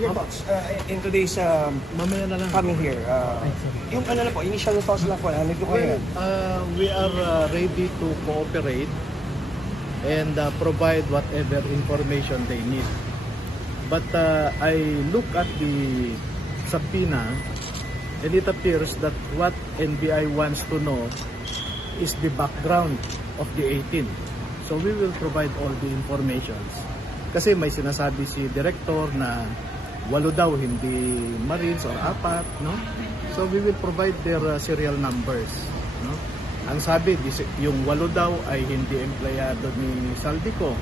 Your thoughts in today's Mamaya na lang. coming here. Yung ano na po, initial thoughts lang po, nandito kayo. We are ready to cooperate and provide whatever information they need. But I look at the subpoena and it appears that what NBI wants to know is the background of the 18. So we will provide all the informations. Kasi may sinasabi si Director na 8 daw hindi Marines or 4, no? So we will provide their serial numbers, no? Ang sabi, yung 8 daw ay hindi empleyado ni Saldico.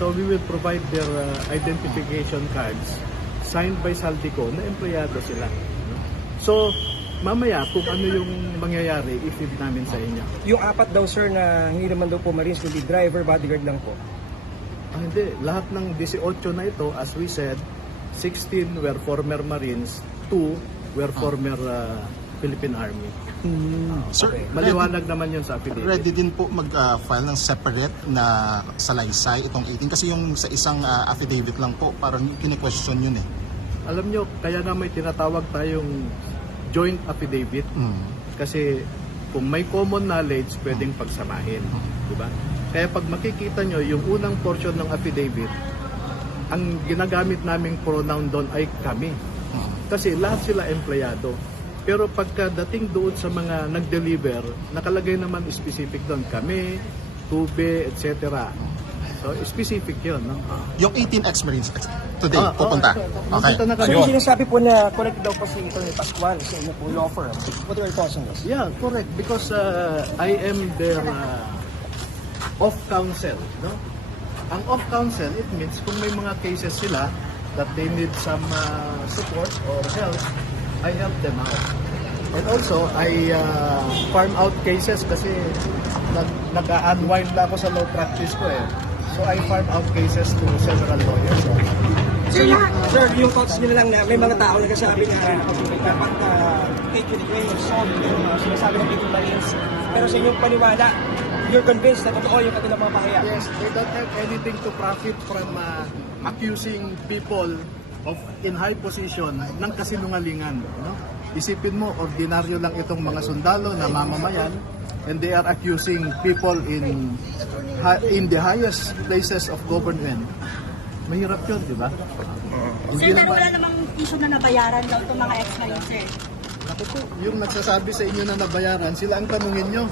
So we will provide their identification cards signed by Saldico na empleyado sila, no? So mamaya kung ano yung mangyayari, i-feed namin sa inyo. Yung 4 daw sir na hindi naman daw po Marines, kundi driver, bodyguard lang po. Hindi, lahat ng 18 na ito, as we said, 16 were former Marines, 2 were former Philippine Army. Sir, Maliwanag naman yun sa affidavit. ready din po mag-file ng separate na salaysay itong 18 kasi yung sa isang affidavit lang po parang kine-question yun eh. Alam nyo, kaya nga may tinatawag tayong joint affidavit kasi kung may common knowledge, pwedeng pagsamahin. Diba? Kaya pag makikita nyo, yung unang portion ng affidavit, ang ginagamit naming pronoun doon ay kami. Kasi lahat sila empleyado. Pero pagkadating doon sa mga nag-deliver, nakalagay naman specific doon. Kami, tube, etc. So, specific yun. No? Yung 18 ex-Marines today pupunta. Okay. Pupunta na So kayo. yung sinasabi po na connected daw po si Atty. Pascual sa inyo po law firm. What are your thoughts on this? Yeah, correct. Because I am their off counsel. No? Ang off counsel, it means kung may mga cases sila that they need some support or help, I help them out. And also, I farm out cases kasi nag-unwind lang ako sa law practice ko eh. So I farm out cases to several lawyers. Sir, yung thoughts nyo lang na may mga tao nagsasabi na dapat take the grain of salt yung sinasabi ng Philippine Marines. Pero sa inyong paniwala, you're convinced na totoo yung kanilang mga pahayag? Yes, they don't have anything to profit from accusing people of in high position ng kasinungalingan. No? Isipin mo, ordinaryo lang itong mga sundalo na mamamayan and they are accusing people in the highest places of government. Mahirap yun, di ba? Sir, pero wala namang issue na nabayaran daw itong mga ex-Marines, sir. Ako po, yung nagsasabi sa inyo na nabayaran, sila ang tanungin nyo.